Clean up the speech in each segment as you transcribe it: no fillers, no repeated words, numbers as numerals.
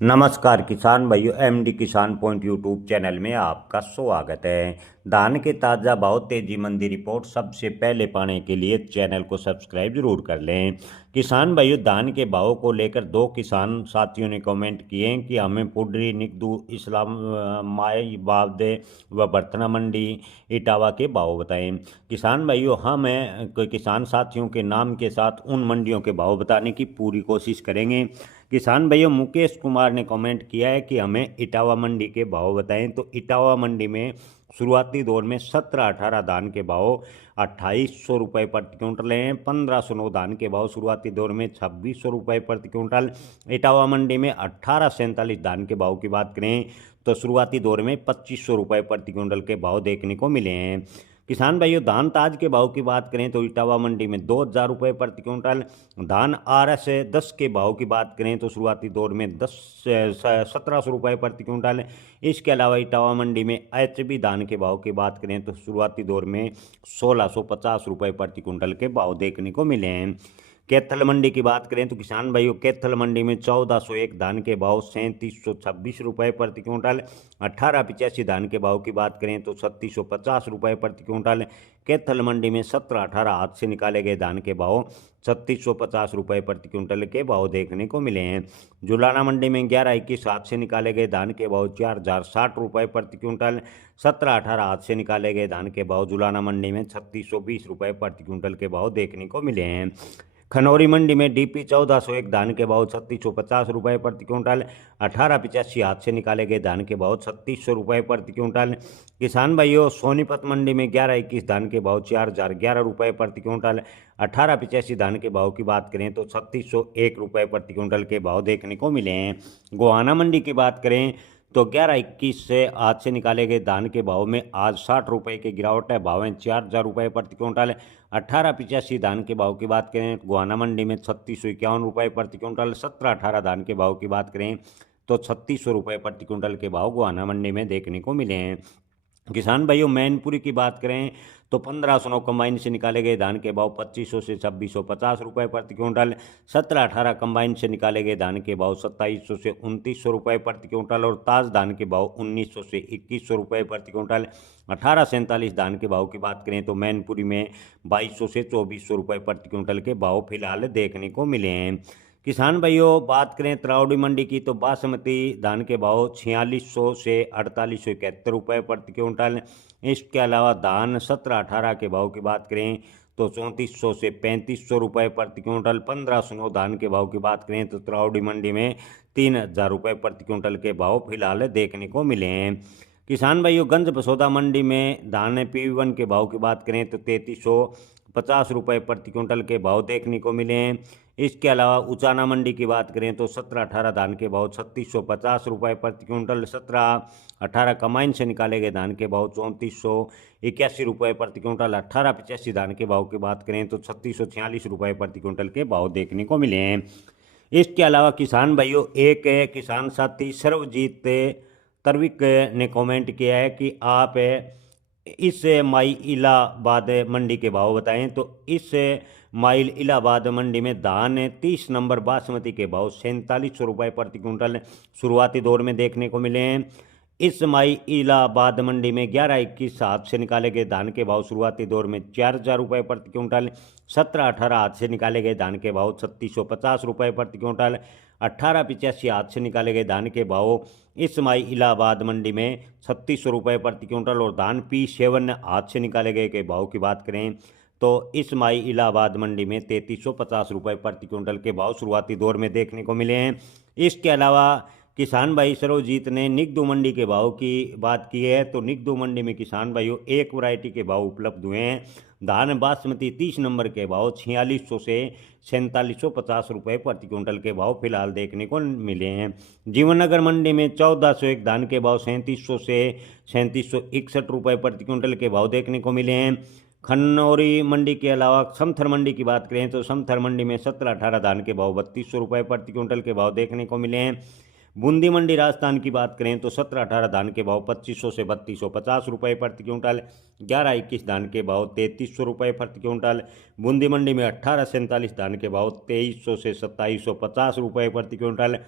नमस्कार किसान भाइयों, एमडी किसान पॉइंट यूट्यूब चैनल में आपका स्वागत है। धान के ताज़ा भाव तेजी मंदी रिपोर्ट सबसे पहले पाने के लिए चैनल को सब्सक्राइब जरूर कर लें। किसान भाइयों, धान के भाव को लेकर दो किसान साथियों ने कमेंट किए कि हमें पुडरी, निगदू, इस्लामाबाद व बर्थना मंडी इटावा के भाव बताएं। किसान भाइयों, हम किसान साथियों के नाम के साथ उन मंडियों के भाव बताने की पूरी कोशिश करेंगे। किसान भाइयों, मुकेश कुमार ने कमेंट किया है कि हमें इटावा मंडी के भाव बताएं। तो इटावा मंडी में शुरुआती दौर में 17-18 धान के भाव 2800 रुपये प्रति क्विंटल हैं। 1509 धान के भाव शुरुआती दौर में 2600 रुपये प्रति क्विंटल। इटावा मंडी में 1847 धान के भाव की बात करें तो शुरुआती दौर में 2500 रुपये प्रति क्विंटल के भाव देखने को मिले हैं। किसान भाइयों, धान ताज के भाव की बात करें तो इटावा मंडी में 2000 रुपये प्रति क्विंटल। धान RS 10 के भाव की बात करें तो शुरुआती दौर में 1700 रुपये प्रति क्विंटल। इसके अलावा इटावा मंडी में HB धान के भाव की बात करें तो शुरुआती दौर में 1650 रुपये प्रति क्विंटल के भाव देखने को मिले हैं। कैथल मंडी की बात करें तो किसान भाइयों, कैथल मंडी में 1401 धान के भाव 3726 रुपये प्रति क्विंटल। 1885 धान के भाव की बात करें तो 3650 रुपये प्रति क्विंटल। कैथल मंडी में 17-18 हाथ से निकाले गए धान के भाव 3650 रुपये प्रति क्विंटल के भाव देखने को मिले हैं। जुलाना मंडी में 11-21 हाथ से निकाले गए धान के भाव 4060 रुपये प्रति क्विंटल। 17-18 हाथ से निकाले गए धान के भाव जुलाना मंडी में 3620 रुपये प्रति क्विंटल के भाव देखने को मिले हैं। खनौरी मंडी में DP 1401 धान के भाव 3650 रुपये प्रति क्विंटल। 1885 हाथ से निकाले गए धान के भाव 3600 रुपये प्रति क्विंटल। किसान भाइयों, सोनीपत मंडी में 11-21 धान के भाव 4011 रुपये प्रति क्विंटल। 1885 धान के भाव की बात करें तो 3601 रुपये प्रति क्विंटल के भाव देखने को मिले हैं। गोहाना मंडी की बात करें तो 11-21 से आज से निकाले गए धान के भाव में आज 60 रुपये की गिरावट है। भाव है 4000 रुपये प्रति क्विंटल। 1885 धान के भाव की बात करें गोहाना मंडी में 3651 रुपये प्रति क्विंटल। 17-18 धान के भाव की बात करें तो 3600 रुपये प्रति क्विंटल के भाव गोहाना मंडी में देखने को मिले हैं। किसान भाइयों, मैनपुरी की बात करें तो 1509 कंबाइन से निकाले गए धान के भाव 2500 से 2650 रुपये प्रति क्विंटल। 17-18 कंबाइन से निकाले गए धान के भाव 2700 से 2900 रुपये प्रति क्विंटल और ताज धान के भाव 1900 से 2100 रुपये प्रति क्विंटल। 1847 धान के भाव की बात करें तो मैनपुरी में 2200 से 2400 रुपये प्रति क्विंटल के भाव फिलहाल देखने को मिले हैं। किसान भाइयों, बात करें तरावड़ी मंडी की तो बासमती धान के भाव 4600 से 4871 रुपये प्रति क्विंटल। इसके अलावा धान 17-18 के भाव की बात करें तो 3400 से 3500 रुपये प्रति क्विंटल। 1509 धान के भाव की बात करें तो तरावड़ी मंडी में 3000 रुपये प्रति क्विंटल के भाव फिलहाल देखने को मिले हैं। किसान भाइयों, गंज बसौदा मंडी में धान PV1 के भाव की बात करें तो 3350 रुपये प्रति क्विंटल के भाव देखने को मिले हैं। इसके अलावा उचाना मंडी की बात करें तो 17-18 धान के भाव 3650 रुपये प्रति क्विंटल। 17-18 कमाइन से निकाले गए धान के भाव 3481 रुपये प्रति क्विंटल। 1885 धान के भाव की बात करें तो 3646 रुपये प्रति क्विंटल के भाव देखने को मिले हैं। इसके अलावा किसान भाइयों, एक किसान साथी सर्वजीत तरविक ने कमेंट किया है कि आप इस माई इलाहाबाद मंडी के भाव बताएं। तो इस माइल इलाहाबाद मंडी में धान 30 नंबर बासमती के भाव 4700 रुपये प्रति क्विंटल शुरुआती दौर में देखने को मिले हैं। इस माई इलाहाबाद मंडी में 11-21 हाथ से निकाले गए धान के भाव शुरुआती दौर में 4000 रुपये प्रति क्विंटल। 17-18 हाथ से निकाले गए धान के भाव 3650 रुपये प्रति क्विंटल। 1885 हाथ से निकाले गए धान के भाव इस माई इलाहाबाद मंडी में 3600 रुपये प्रति क्विंटल और धान P7 हाथ से निकाले गए के भाव की बात करें तो इस माई इलाहाबाद मंडी में 3350 रुपये प्रति क्विंटल के भाव शुरुआती दौर में देखने को मिले हैं। इसके अलावा किसान भाई सर्वजीत ने निगदू मंडी के भाव की बात की है। तो निगदू मंडी में किसान भाइयों एक वैरायटी के भाव उपलब्ध हुए हैं। धान बासमती 30 नंबर के भाव 4600 से 4750 रुपये प्रति क्विंटल के भाव फिलहाल देखने को मिले हैं। जीवननगर मंडी में 1401 धान के भाव 3700 से 3761 रुपये प्रति क्विंटल के भाव देखने को मिले हैं। खनौरी मंडी के अलावा समथर मंडी की बात करें तो समथर मंडी में 17-18 धान के भाव 3200 रुपये प्रति क्विंटल के भाव देखने को मिले हैं। बूंदी मंडी राजस्थान की बात करें तो 17-18 धान के भाव 2500 से 3250 रुपये प्रति क्विंटल। 11-21 धान के भाव 3300 रुपये प्रति क्विंटल। बूंदी मंडी में 18-47 धान के भाव 2300 से 2750 रुपये प्रति क्विंटल।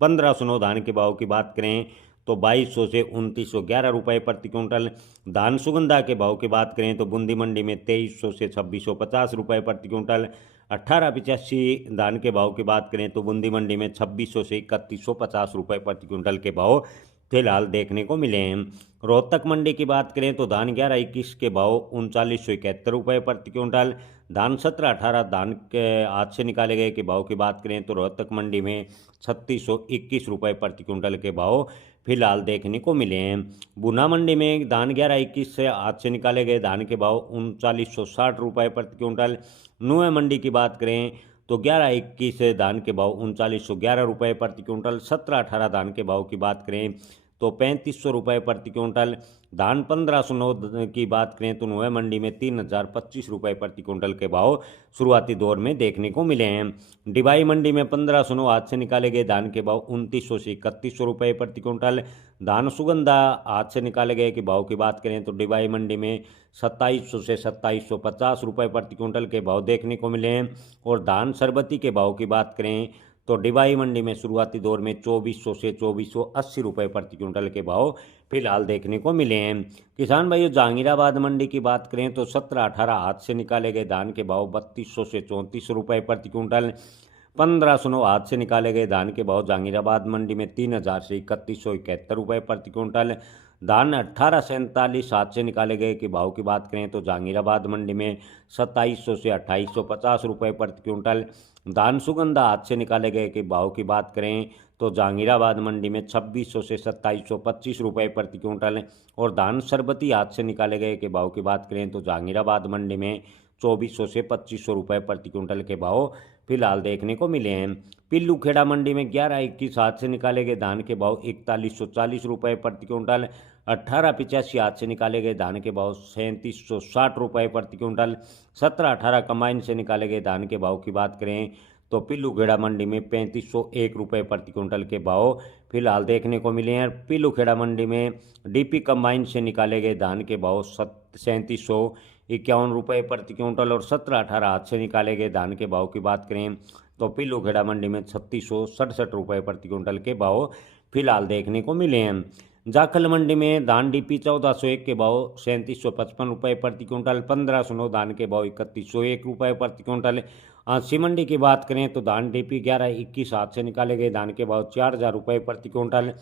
1509 धान के भाव की बात करें तो 2200 से 2911 रुपये प्रति क्विंटल। धान सुगंधा के भाव की बात करें तो बूंदी मंडी में 2300 से 2650 रुपये प्रति क्विंटल। 1885 धान के भाव की बात करें तो बूंदी मंडी में 2600 से 3150 रुपये प्रति क्विंटल के भाव फिलहाल देखने को मिले हैं। रोहतक मंडी की बात करें तो धान 1121 के भाव 3971 रुपये प्रति क्विंटल। धान 1718 धान के आज से निकाले गए के भाव की बात करें तो रोहतक मंडी में 3621 रुपये प्रति क्विंटल के भाव फिलहाल देखने को मिले हैं। बुना मंडी में धान 1121 से आज से निकाले गए धान के भाव 3960 रुपये प्रति क्विंटल। नुआ मंडी की बात करें तो 1121 धान के भाव 3911 रुपये प्रति क्विंटल। 1718 धान के भाव की बात करें तो 3500 रुपये प्रति क्विंटल। धान 1509 की बात करें तो नुआ मंडी में 3025 रुपये प्रति क्विंटल के भाव शुरुआती दौर में देखने को मिले हैं। डिबाई मंडी में 1509 आज से निकाले गए धान के भाव 2900 से 3100 रुपये प्रति क्विंटल। धान सुगंधा आज से निकाले गए के भाव की बात करें तो डिबाई मंडी में 2700 से 2750 रुपये प्रति क्विंटल के भाव देखने को मिले हैं। और धान सरबती के भाव की बात करें तो डिबाई मंडी में शुरुआती दौर में 2400 से 2480 रुपये प्रति क्विंटल के भाव फिलहाल देखने को मिले हैं। किसान भाइयों जहांगीराबाद मंडी की बात करें तो 1718 आज से निकाले गए धान के भाव 3200 से 3400 रुपये प्रति क्विंटल। 1509 आज से निकाले गए धान के भाव जहांगीराबाद मंडी में 3000 से 3171 रुपये प्रति क्विंटल। धान 1847 आज से निकाले गए के भाव की बात करें तो जहांगीराबाद मंडी में 2700 से 2850 रुपये प्रति क्विंटल। धान सुगंधा आज से निकाले गए के भाव की बात करें तो जहांगीराबाद मंडी में 2600 से 2725 रुपये प्रति क्विंटल। और धान सरबती आज से निकाले गए के भाव की बात करें तो जहांगीराबाद मंडी में 2400 से 2500 रुपये प्रति क्विंटल के भाव फिलहाल देखने को मिले हैं। पिल्लू खेड़ा मंडी में 1121 आज से निकाले गए धान के भाव 4140 रुपये प्रति क्विंटल। 1885 आज से निकाले गए धान के भाव 3760 रुपये प्रति क्विंटल। 1718 कंबाइन से निकाले गए धान के भाव की बात करें तो पिल्लू खेड़ा मंडी में 3501 रुपये प्रति क्विंटल के भाव फिलहाल देखने को मिले हैं। पिल्लू खेड़ा मंडी में डीपी कंबाइन से निकाले गए धान के भाव 3751 रुपये प्रति क्विंटल। और 1718 आज से निकाले गए धान के भाव की बात करें तो पिल्लू खेड़ा मंडी में 3667 रुपये प्रति क्विंटल के भाव फिलहाल देखने को मिले हैं। जाखल मंडी में धान डीपी 1401 के भाव 3755 रुपये प्रति क्विंटल। 1509 धान के भाव 3101 रुपये प्रति क्विंटल। आंसी मंडी की बात करें तो धान डीपी 1121 आज से निकाले गए धान के भाव 4000 रुपये प्रति क्विंटल।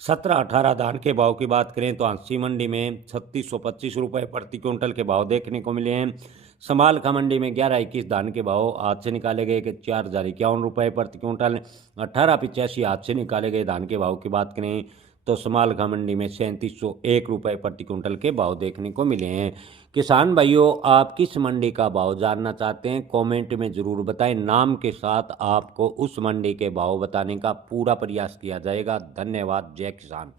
1718 धान के भाव की बात करें तो आंसी मंडी में 3625 रुपये प्रति क्विंटल के भाव देखने को मिले हैं। समालखा मंडी में 1121 धान के भाव आज से निकाले गए के 4051 रुपये प्रति क्विंटल। 1885 आज से निकाले गए धान के भाव की बात करें तो समालखा मंडी में 3701 रुपये प्रति क्विंटल के भाव देखने को मिले हैं। किसान भाइयों आप किस मंडी का भाव जानना चाहते हैं कमेंट में ज़रूर बताएं। नाम के साथ आपको उस मंडी के भाव बताने का पूरा प्रयास किया जाएगा। धन्यवाद। जय किसान।